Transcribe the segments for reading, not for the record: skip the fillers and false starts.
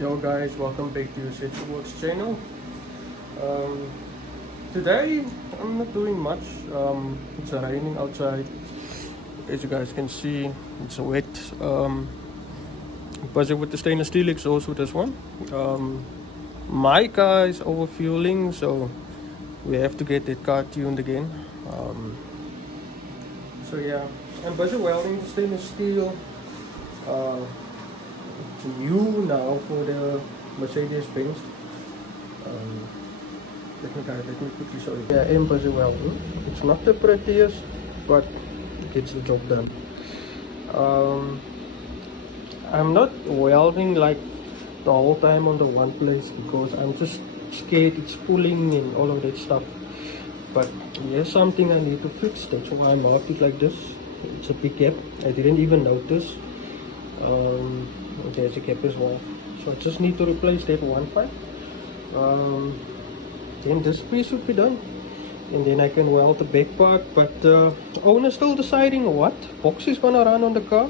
Yo guys, welcome back to Yosetsu channel. Today I'm not doing much. It's raining outside. As you guys can see, it's wet. Busy with the stainless steel exhaust with this one. My car is overfueling, so we have to get that car tuned again. So yeah, I'm busy welding the stainless steel. New now for the Mercedes-Benz. Let me quickly show you. Yeah, I'm busy welding. It's not the prettiest, but it gets the job done. I'm not welding like the whole time on the one place because I'm just scared it's pulling and all of that stuff. But here's something I need to fix. That's why I marked it like this. It's a big gap. I didn't even notice. There's a gap as well, so I just need to replace that one part. Then this piece should be done, and then I can weld the back part. But the owner's still deciding what box is gonna run on the car.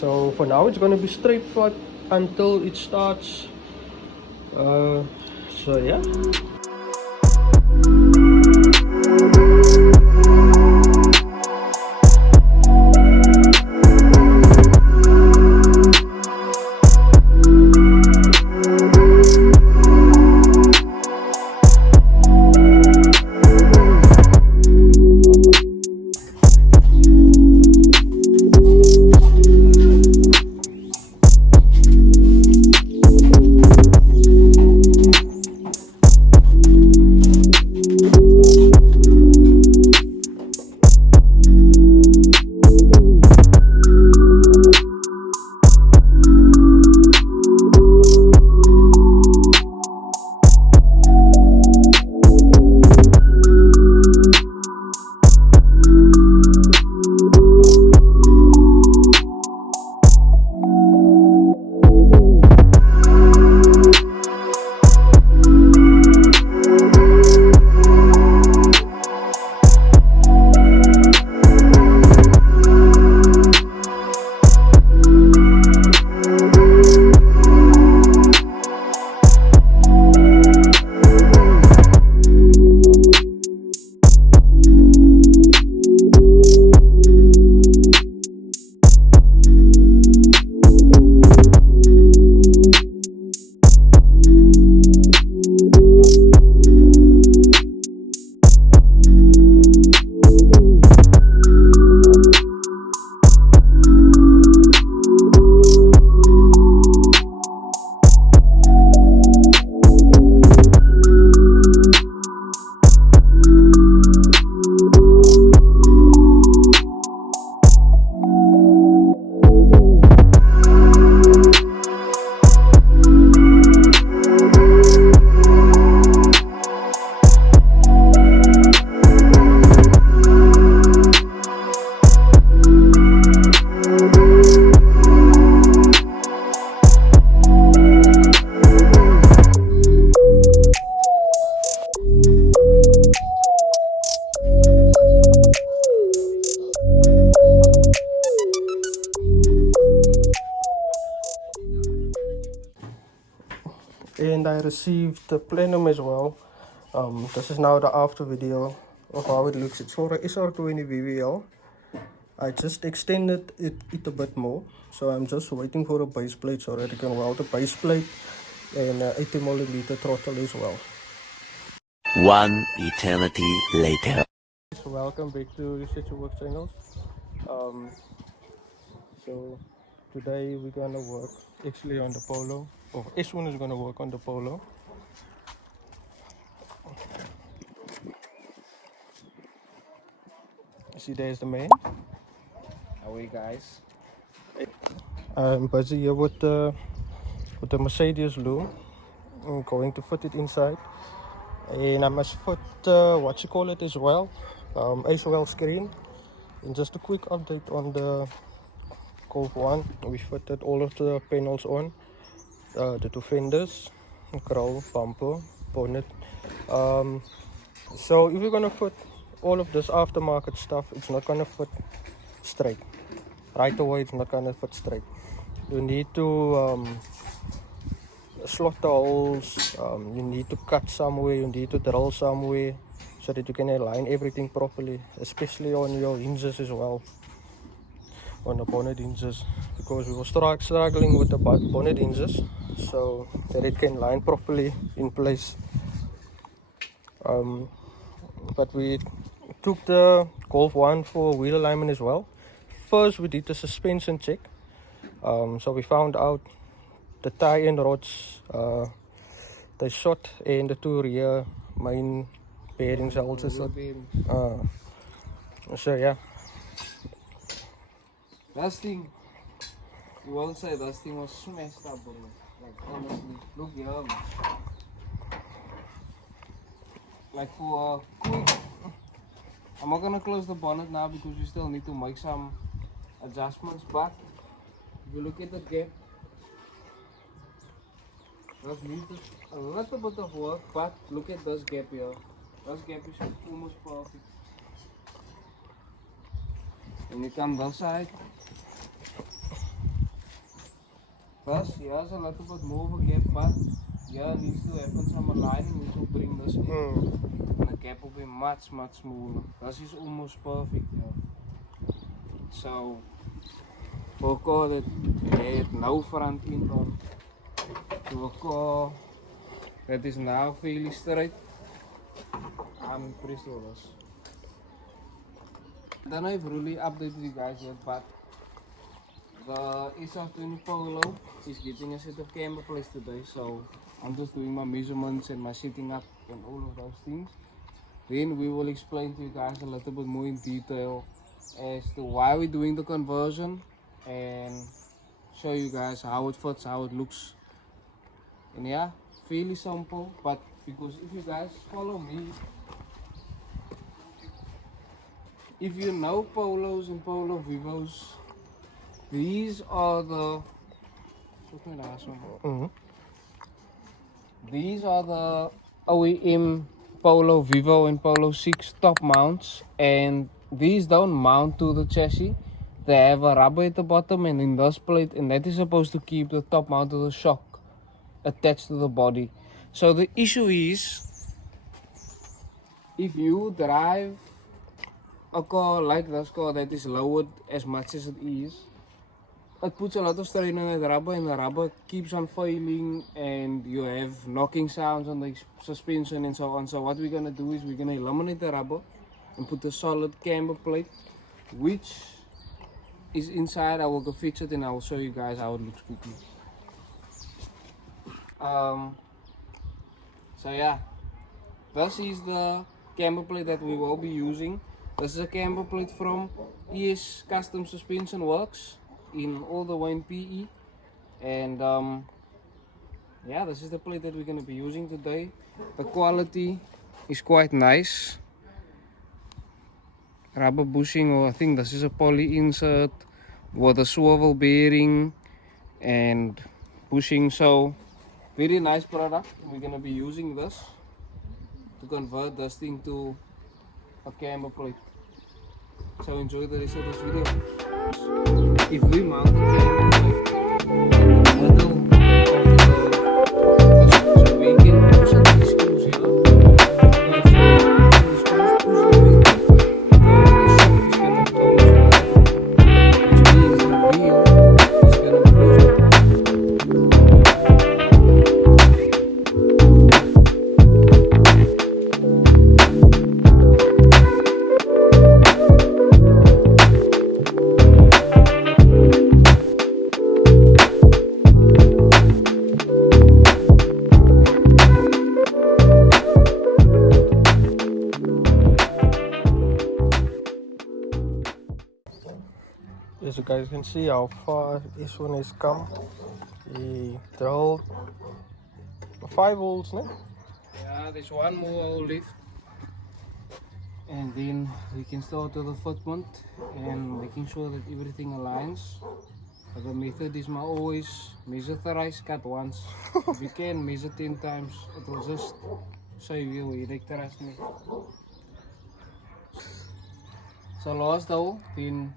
So for now it's gonna be straight part until it starts. So yeah. And I received the plenum as well. This is now the after video of how it looks. It's for a SR20 VVL. I just extended it a bit more, so I'm just waiting for a base plate so that I can weld the base plate and 80mm throttle as well. One eternity later. So welcome back to Yosetsu channel. So today we're gonna work actually on the Polo. This one is gonna work on the Polo. See, there's the main. How are you guys? I'm busy here with the Mercedes loom. I'm going to fit it inside, and I must fit what you call it as well, Acewell screen. And just a quick update on the Cove 1. We fitted all of the panels on, the two fenders, grille, bumper, bonnet. So if you're gonna fit all of this aftermarket stuff, it's not gonna fit straight right away. It's not gonna fit straight. You need to slaughter holes, you need to cut somewhere, you need to drill somewhere so that you can align everything properly, especially on your hinges as well, on the bonnet hinges, because we were struggling with the bonnet hinges so that it can line properly in place. But we took the Golf 1 for wheel alignment as well. First we did the suspension check, so we found out the tie-in rods, they shot, and the two rear main bearings are also shot. So yeah, That thing, you won't say that thing was smashed up, bro. Like honestly, look here. Like for a quick, I'm not gonna close the bonnet now because we still need to make some adjustments. But if you look at the gap, that needs a little bit of work. But look at this gap here. This gap is almost perfect. When you come this side, first here's a little bit more of a gap, but here needs to happen some aligning which will bring this in. And the gap will be much smaller. This is almost perfect here. So for a car that had no front end on, to a car that is now fairly straight, I'm impressed with this. I don't know if I really updated you guys yet, but the SR20 Polo is getting a set of camber plates today, so I'm just doing my measurements and my setting up and all of those things. Then we will explain to you guys a little bit more in detail as to why we're doing the conversion and show you guys how it fits, how it looks. And yeah, fairly simple, but because if you guys follow me, if you know Polos and Polo Vivos, these are the these are the OEM Polo Vivo and Polo 6 top mounts, and these don't mount to the chassis. They have a rubber at the bottom and in this plate, and that is supposed to keep the top mount of the shock attached to the body. So the issue is, if you drive a car like this car that is lowered as much as it is, it puts a lot of strain on that rubber, and the rubber keeps on failing, and you have knocking sounds on the suspension and so on. So what we're gonna do is we're gonna eliminate the rubber and put a solid camber plate, which is inside. I will go fix it and I will show you guys how it looks quickly. So yeah, this is the camber plate that we will be using. This is a camber plate from ES Custom Suspension Works in all the way in PE, and yeah, this is the plate that we're going to be using today. The quality is quite nice. Rubber bushing, or I think this is a poly insert with a swivel bearing and bushing, so very nice product. We're going to be using this to convert this thing to a camber plate. So enjoy the rest of this video. If we mount the camber plate in the middle of the, so we can push out these screws here. These screws push the wheel, the shock is going to go down, which means the wheel is going to push. as you guys can see how far this one has come. He drilled 5 holes, no? Yeah, there's one more hole left, and then we can start with the footment and making sure that everything aligns. But the method is always measure thrice, cut once. If you can measure 10 times, it will just save you a headache, trust me. So last hole, then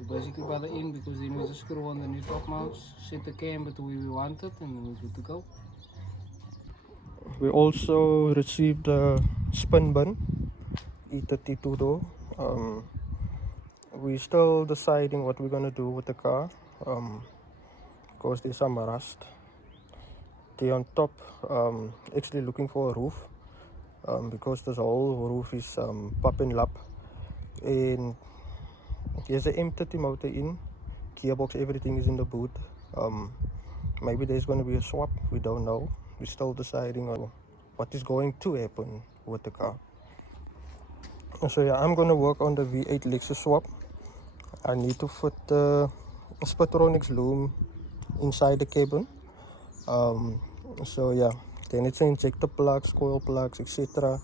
You basically buy the in because then we just screw on the new top mounts, set the camber to where we want it, and then we're good to go. We also received a spin bin, E30 two-door. We're still deciding what we're gonna do with the car. Because there's some rust. There on top, actually looking for a roof. Because this whole roof is popping up. And here's the M30 motor in, gearbox, everything is in the boot. Maybe there's going to be a swap, we don't know. We're still deciding on what is going to happen with the car. So yeah, I'm going to work on the V8 Lexus swap. I need to fit the Spitronics loom inside the cabin. So yeah, then it's injector plugs, coil plugs, etc.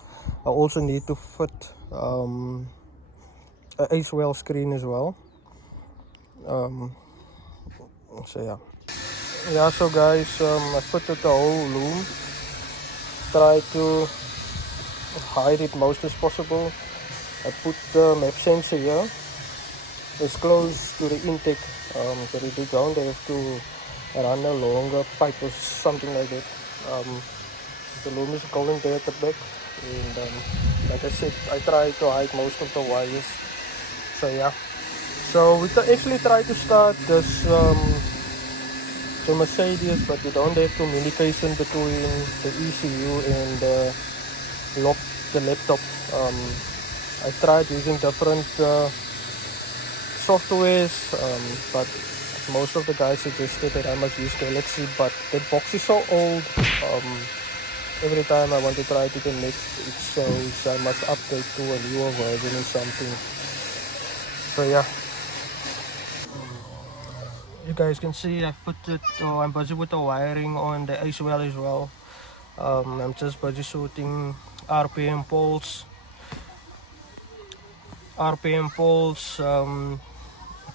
I also need to fit a Acewell screen as well. So yeah, so guys, I fitted the whole loom. Try to hide it most as possible. I put the map sensor here. It's close to the intake, so they don't have to run a longer pipe or something like that. The loom is going there at the back, and like I said, I try to hide most of the wires. So yeah, so we actually try to start this the Mercedes, but we don't have communication between the ECU and the laptop. I tried using different softwares, but most of the guys suggested that I must use Galaxy, but that box is so old. Every time I want to try to connect, it shows I must update to a newer version or something. So yeah, you guys can see I put it, I'm busy with the wiring on the Acewell as well. I'm just busy shooting RPM poles,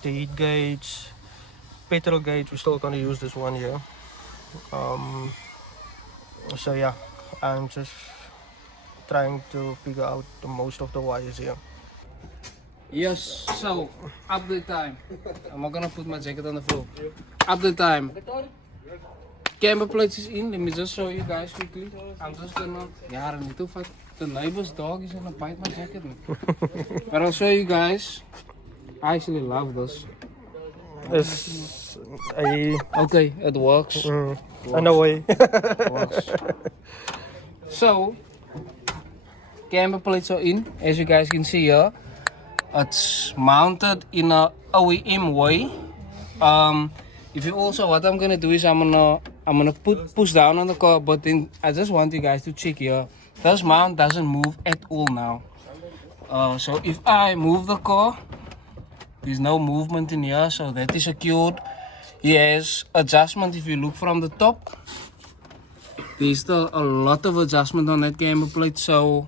the heat gauge, petrol gauge. We're still gonna use this one here. So yeah, I'm just trying to figure out the most of the wires here. Yes, so update time. I'm not gonna put my jacket on the floor. Update time. Camber plates is in. Let me just show you guys quickly. I'm just gonna. Yeah, I need to fight. The neighbor's dog is gonna bite my jacket. But I'll show you guys. I actually love this. Okay, it works. In a way. Works. So, camber plates are in. As you guys can see here, it's mounted in a OEM way. If you also, what I'm gonna do is I'm gonna push down on the car, but then I just want you guys to check here. This mount doesn't move at all now. So if I move the car, there's no movement in here, so that is secured. He has adjustment. If you look from the top, there's still a lot of adjustment on that camber plate. So,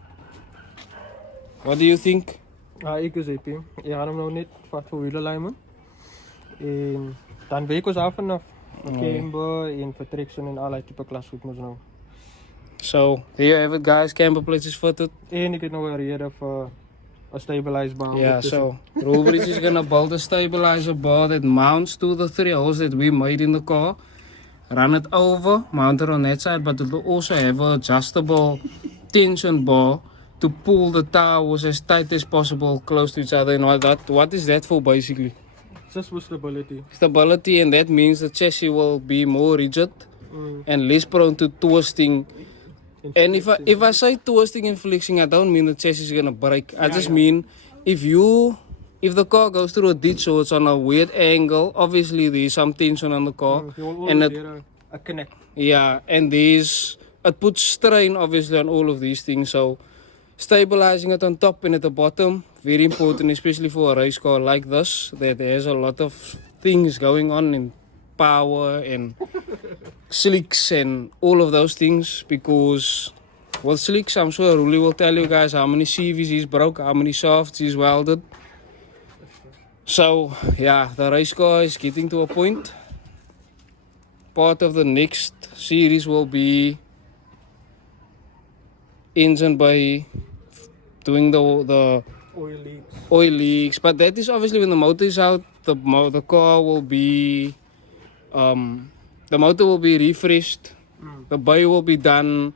what do you think? Ik is happy. Ik ga hem nou net vat voor wielalignment. En dan weet ik ons af vanaf camber en vertraction en allerlei type klasgoed moet nou. So, here you have it guys, camber plates is fitted. En ik heb nog een reden voor a stabilized bar. Yeah, so Robert is gonna build a stabilizer bar that mounts to the 3 holes that we made in the car. Run it over, mount it on that side, but it will also have an adjustable tension bar to pull the towers as tight as possible close to each other and all that. What is that for basically? Just for stability. Stability, and that means the chassis will be more rigid and less prone to twisting. And if I say twisting and flexing, I don't mean the chassis is gonna break. I just mean if the car goes through a ditch or it's on a weird angle, obviously there's some tension on the car, and a connect. Yeah, and it puts strain obviously on all of these things. So stabilizing it on top and at the bottom, very important, especially for a race car like this that has a lot of things going on in power and slicks and all of those things, because with slicks, I'm sure Ruli will tell you guys how many CVs he's broke, how many shafts he's welded. So yeah, the race car is getting to a point. Part of the next series will be engine bay, doing the oil leaks, but that is obviously when the motor is out the car will be, the motor will be refreshed. The bay will be done.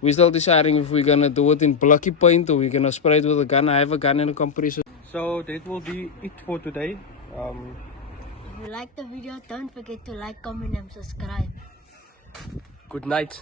We're still deciding if we're gonna do it in blocky paint or we're gonna spray it with a gun. I have a gun and a compressor. So that will be it for today. If you like the video, don't forget to like, comment and subscribe. Good night.